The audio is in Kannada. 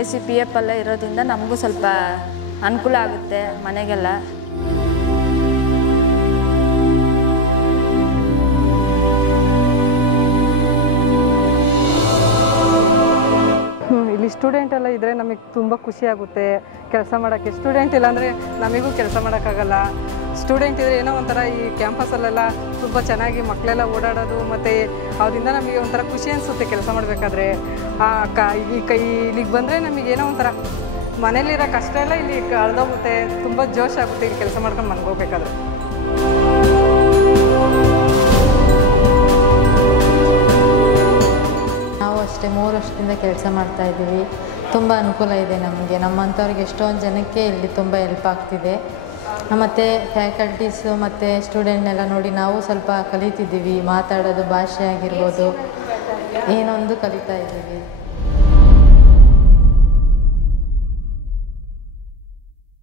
AC PF ಎಲ್ಲ ಇರೋದ್ರಿಂದ ನಮಗೂ ಸ್ವಲ್ಪ ಅನುಕೂಲ ಆಗುತ್ತೆ ಮನೆಗೆಲ್ಲ. ಇಲ್ಲಿ ಸ್ಟೂಡೆಂಟ್ ಎಲ್ಲ ಇದ್ದರೆ ನಮಗೆ ತುಂಬ ಖುಷಿಯಾಗುತ್ತೆ ಕೆಲಸ ಮಾಡೋಕ್ಕೆ. ಸ್ಟೂಡೆಂಟ್ ಇಲ್ಲ ಅಂದರೆ ನಮಗೂ ಕೆಲಸ ಮಾಡೋಕ್ಕಾಗಲ್ಲ. ಸ್ಟೂಡೆಂಟ್ ಇದ್ದರೆ ಏನೋ ಒಂಥರ ಈ ಕ್ಯಾಂಪಸಲ್ಲೆಲ್ಲ ತುಂಬ ಚೆನ್ನಾಗಿ ಮಕ್ಕಳೆಲ್ಲ ಓಡಾಡೋದು ಮತ್ತು ಅವರಿಂದ ನಮಗೆ ಒಂಥರ ಖುಷಿ ಅನಿಸುತ್ತೆ ಕೆಲಸ ಮಾಡಬೇಕಾದ್ರೆ. ಇಲ್ಲಿಗೆ ಬಂದರೆ ನಮಗೇನೋ ಒಂಥರ ಮನೇಲಿರೋ ಕಷ್ಟ ಎಲ್ಲ ಇಲ್ಲಿ ಕಳೆದೋಗುತ್ತೆ. ತುಂಬ ಜೋಶ್ ಆಗುತ್ತೆ ಇಲ್ಲಿ ಕೆಲಸ ಮಾಡ್ಕೊಂಡು ಮನ್ಗೋಗ್ಬೇಕಾದ್ರೆ. ನಾವು ಅಷ್ಟೇ 3 ವರ್ಷದಿಂದ ಕೆಲಸ ಮಾಡ್ತಾಯಿದ್ದೀವಿ. ತುಂಬ ಅನುಕೂಲ ಇದೆ ನಮಗೆ. ನಮ್ಮಂಥವ್ರಿಗೆ ಎಷ್ಟೊಂದು ಜನಕ್ಕೆ ಇಲ್ಲಿ ತುಂಬ ಹೆಲ್ಪ್ ಆಗ್ತಿದೆ. ಮತ್ತು ಫ್ಯಾಕಲ್ಟೀಸು ಮತ್ತು ಸ್ಟೂಡೆಂಟ್ನೆಲ್ಲ ನೋಡಿ ನಾವು ಸ್ವಲ್ಪ ಕಲಿತಿದ್ದೀವಿ. ಮಾತಾಡೋದು ಭಾಷೆ ಆಗಿರ್ಬೋದು ಏನೊಂದು ಕಲಿತಾ ಇದ್ದೀವಿ.